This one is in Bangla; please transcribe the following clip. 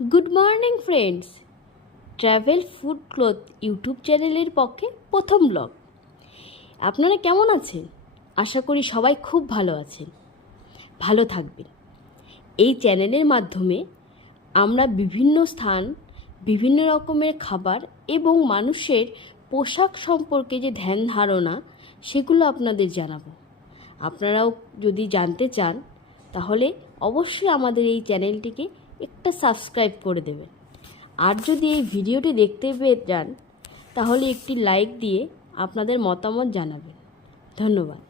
Good morning friends, travel food cloth YouTube চ্যানেলের পক্ষে প্রথম ব্লগ। আপনারা কেমন আছেন? আশা করি সবাই খুব ভালো আছেন, ভালো থাকবেন। এই চ্যানেলের মাধ্যমে আমরা বিভিন্ন স্থান, বিভিন্ন রকমের খাবার এবং মানুষের পোশাক সম্পর্কে যে ধ্যান ধারণা, সেগুলো আপনাদের জানাবো। আপনারাও যদি জানতে চান তাহলে অবশ্যই আমাদের এই চ্যানেলটিকে একটা সাবস্ক্রাইব করে দেবেন। আর যদি এই ভিডিওটি দেখতে পেয়ে যান তাহলে একটি লাইক দিয়ে আপনাদের মতামত জানাবেন। ধন্যবাদ।